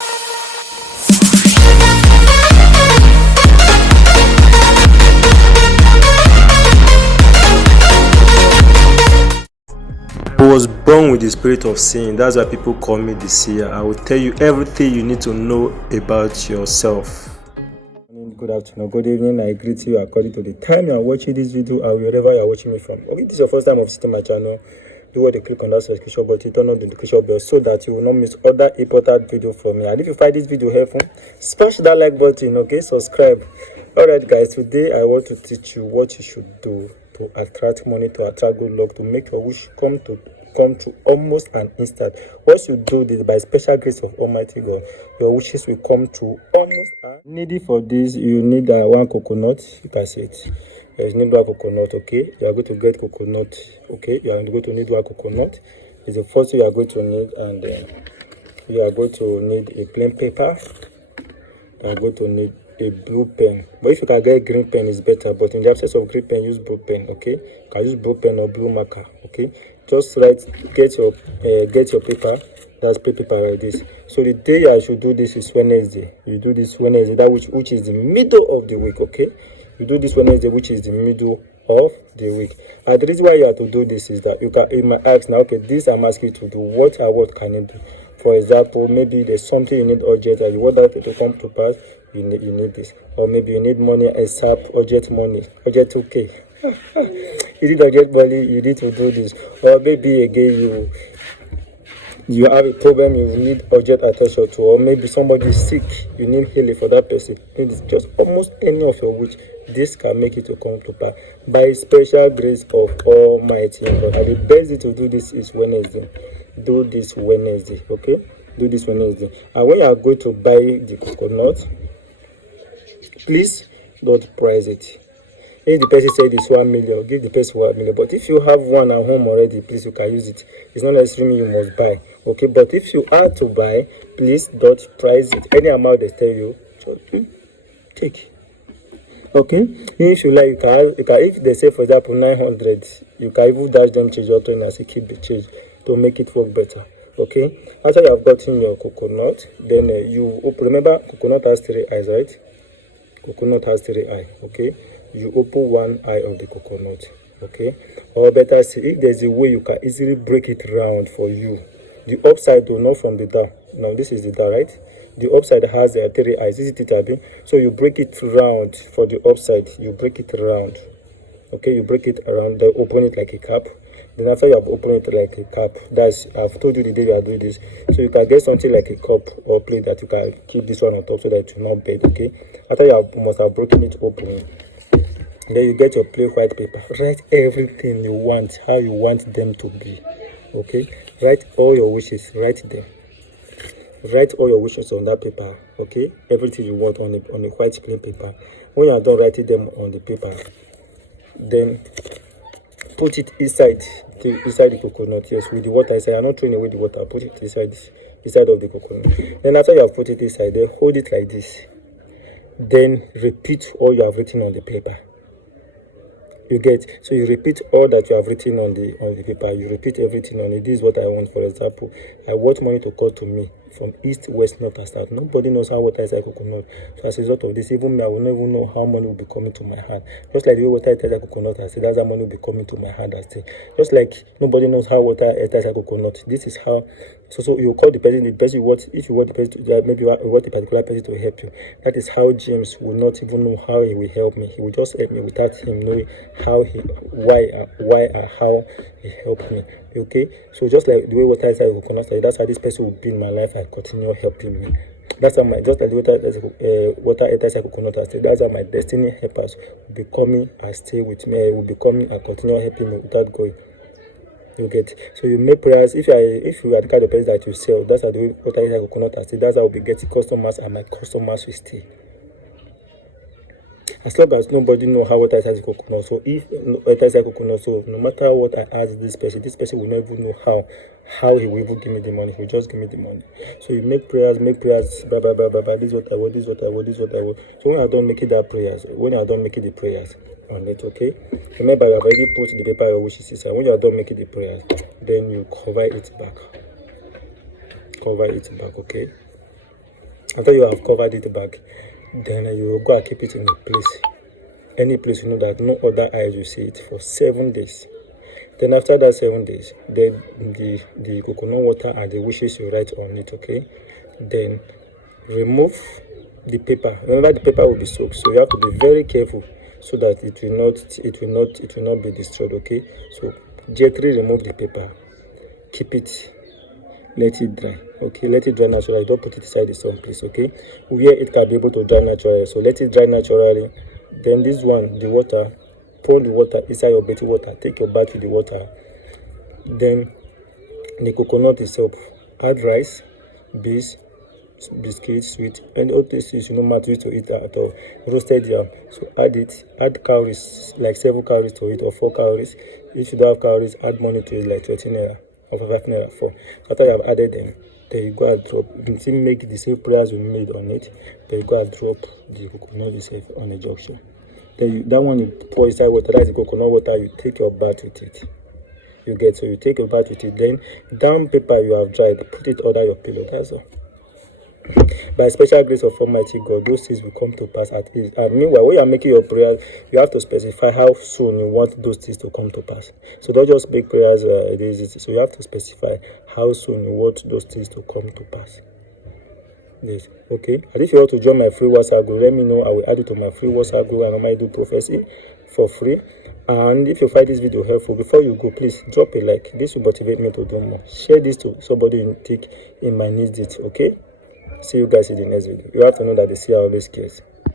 I was born with the spirit of seeing. That's why people call me the seer. I will tell you everything you need to know about yourself. Good afternoon, good evening. I greet you according to the time you are watching this video or wherever you are watching me from. Okay, this is your first time of visiting my channel. Do what to click on that subscription button, turn on the notification bell so that you will not miss other important video from me. And if you find this video helpful, smash that like button. Okay, subscribe. Alright guys, today I want to teach you what you should do to attract money, to attract good luck, to make your wish come true almost an instant. Once you do this by special grace of Almighty God, your wishes will come true almost. Needed for this, you need one coconut. You can see it. You need one coconut. Okay, you are going to get coconut. Okay, you are going to need one coconut. It's the first thing you are going to need, and you are going to need a plain paper. You are going to need a blue pen, but if you can get green pen is better, but in the absence of green pen, use blue pen. Okay, you can use blue pen or blue marker. Okay, just write, get your paper. That's paper like this. So the day I should do this is Wednesday. You do this Wednesday, that which is the middle of the week. Okay, you do this Wednesday, which is the middle of the week. And the reason why you have to do this is that you might ask now, okay, this I'm asking you to do, what can you do? For example, maybe there's something you need urgent and you want that to come to pass. You need this, or maybe you need money ASAP, urgent money, urgent 2K. You need urgent money, you need to do this. Or maybe again you have a problem, you need urgent attention to, or maybe somebody is sick, you need healing for that person. It's just almost any of your wish. This can make it to come to pass by special grace of Almighty God. And the best way to do this is Wednesday. Do this Wednesday, okay? Do this Wednesday. And when you are going to buy the coconut, please don't price it. If the person said it's 1 million, give the person 1 million. But if you have one at home already, please, you can use it. It's not necessarily you must buy. Okay, but if you are to buy, please don't price it. Any amount they tell you, take. Okay, if you like, you can if they say for example 900, you can even dash them change your turn and say keep the change to make it work better. Okay, after you have gotten your coconut, then you open. Remember, coconut has 3 eyes, right? Coconut has 3 eyes. Okay, you open one eye of the coconut. Okay, or better say, if there's a way you can easily break it round for you, the upside though, not from the down. Now this is the down, right? The upside has 3 eyes. Is it Abi? So you break it round for the upside. You break it round. Okay, you break it around. Then open it like a cap. Then after you have opened it like a cap, that's, I've told you the day you are doing this. So you can get something like a cup or plate that you can keep this one on top so that it will not bend. Okay, after you must have broken it open, then you get your plain white paper. Write everything you want, how you want them to be. Okay, write all your wishes. Write them. Write all your wishes on that paper. Okay, everything you want on a white plain paper. When you are done writing them on the paper, then put it inside the coconut. Yes, with the water inside. I'm not throwing away the water. Put it inside of the coconut. Then after you have put it inside, then hold it like this. Then repeat all you have written on the paper. You get, so you repeat all that you have written on the paper. You repeat everything on it. This is what I want. For example, I want money to come to me from east, west, north, and south. Nobody knows how water is like coconut. So as a result of this, even me, I will never know how money will be coming to my hand. Just like the way water is like coconut, I say that's how money will be coming to my hand. I say, just like nobody knows how water is like coconut. This is how. So you call the person you want. If you want the person to, maybe you want a particular person to help you, that is how James will not even know how he will help me. He will just help me without him knowing why and how he helped me. Okay, so just like the way water is like coconut, that's how this person will be in my life and continue helping me. That's how just like the water enters like coconut, that's how my destiny helpers will be coming and stay with me. Will be coming and continue helping me without going. You get, so you make prayers. If you are the kind of person that you sell, that's how the way water is like coconut, that's how I will be getting customers, and my customers will stay. As long as nobody know how water is like coconut, so if water is like coconut, so no matter what I ask this person will not even know how he will even give me the money. He will just give me the money. So you make prayers, blah blah blah blah blah. This is what I want, this is what I want, this is what I want. So when I don't make it the prayers on it, okay? Remember, you have already put the paper your wishes inside. When you are done making the prayers, then you cover it back. Okay? After you have covered it back, then you will go and keep it in a place, any place you know that no other eyes will see it, for 7 days. Then after that 7 days, then the coconut water and the wishes you write on it, okay? Then remove the paper. Remember, the paper will be soaked, so you have to be very careful so that it will not be destroyed, okay? So gently remove the paper, keep it, let it dry, okay? Let it dry naturally. Don't put it inside the sun, please, okay? Where it can be able to dry naturally, so let it dry naturally. Then this one, the water, pour the water inside your bathing water, take your bath with the water. Then the coconut itself, add rice, beans, biscuits, sweet, and all these things you know matter to eat at all. Roasted yam, so add it, add calories, like 7 calories to it, or 4 calories. If you don't have calories, add money to it, like 20 naira or 5 naira for. After you have added them, then you go and drop, you still make the same prayers you made on it, then you go and drop the coconut itself on a junction. Then that one you pour inside water, that's the coconut water, you take your bath with it. You get, so you take your bath with it, then down paper you have dried, put it under your pillow, that's all. By special grace of Almighty God, those things will come to pass at ease. And meanwhile, when you are making your prayer, you have to specify how soon you want those things to come to pass. So don't just make prayers so you have to specify how soon you want those things to come to pass. Yes, okay. And if you want to join my free WhatsApp group, let me know. I will add you to my free WhatsApp group, and I might do prophecy for free. And if you find this video helpful, before you go, please drop a like. This will motivate me to do more. Share this to somebody you think it might need it, okay? See you guys in the next video. You have to know that the Seer always cares.